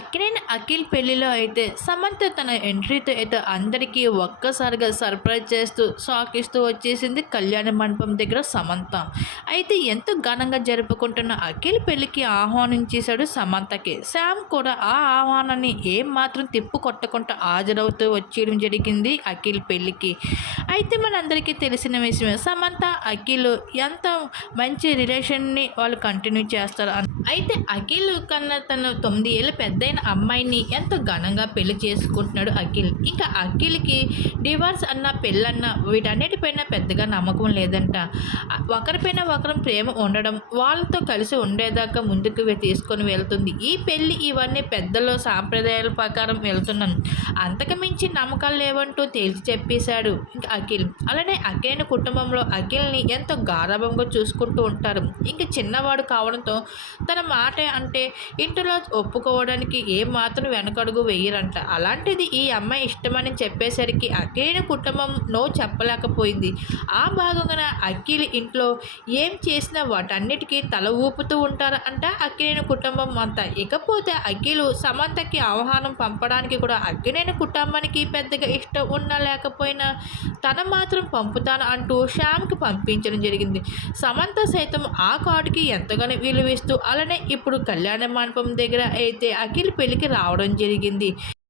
అక్కినేని అఖిల్ పెళ్ళిలో అయితే సమంత తన ఎంట్రీతో అయితే అందరికీ ఒక్కసారిగా సర్ప్రైజ్ చేస్తూ షాక్ ఇస్తూ వచ్చేసింది కళ్యాణ మండపం దగ్గర సమంత. అయితే ఎంతో ఘనంగా జరుపుకుంటున్న అఖిల్ పెళ్ళికి ఆహ్వానించేశాడు సమంతకి. శామ్ కూడా ఆ ఆహ్వానాన్ని ఏం మాత్రం తిప్పు కొట్టకుండా హాజరవుతూ వచ్చేయడం జరిగింది అఖిల్ పెళ్ళికి. అయితే మనందరికీ తెలిసిన విషయమే సమంత అఖిల్ ఎంత మంచి రిలేషన్ని వాళ్ళు కంటిన్యూ చేస్తారు అయితే అఖిల్ కన్నా తను తొమ్మిది ఏళ్ళు పెద్ద పెళ్ళైన అమ్మాయిని ఎంతో ఘనంగా పెళ్ళి చేసుకుంటున్నాడు అఖిల్? ఇంకా అఖిల్కి డివోర్స్ అన్న పెళ్ళన్న వీటన్నిటిపైన పెద్దగా నమ్మకం లేదంట. ఒకరిపైన ఒకరం ప్రేమ ఉండడం వాళ్ళతో కలిసి ఉండేదాకా ముందుకు తీసుకొని వెళ్తుంది. ఈ పెళ్ళి ఇవన్నీ పెద్దలు సాంప్రదాయాల ప్రకారం వెళ్తున్నాను అంతకు మించి నమ్మకాలు లేవంటూ తేల్చి చెప్పేశాడు ఇంకా అఖిల్. అలానే అఖిలైన కుటుంబంలో అఖిల్ని ఎంతో గారాభంగా చూసుకుంటూ ఉంటారు. ఇంకా చిన్నవాడు కావడంతో తన మాట అంటే ఇంటిలో ఒప్పుకోవడానికి ఏ మాత్రం వెనకడుగు వేయరంట. అలాంటిది ఈ అమ్మాయి ఇష్టమని చెప్పేసరికి అఖిలిని కుటుంబం నో చెప్పలేకపోయింది. ఆ భాగంగా అఖిల్ ఇంట్లో ఏం చేసినా వాటన్నిటికీ తల ఊపుతూ ఉంటారు అంట అక్కినేని కుటుంబం అంతా. ఇకపోతే అఖిలు సమంతకి ఆహ్వానం పంపడానికి కూడా అక్కినేని కుటుంబానికి పెద్దగా ఇష్టం ఉన్నా లేకపోయినా తన మాత్రం పంపుతాను అంటూ శ్యామ్కి పంపించడం జరిగింది. సమంత సైతం ఆ కార్డుకి ఎంతగానో విలువిస్తూ అలానే ఇప్పుడు కళ్యాణ మండపం దగ్గర అయితే అఖిల్ పెళ్ళికి రావడం జరిగింది.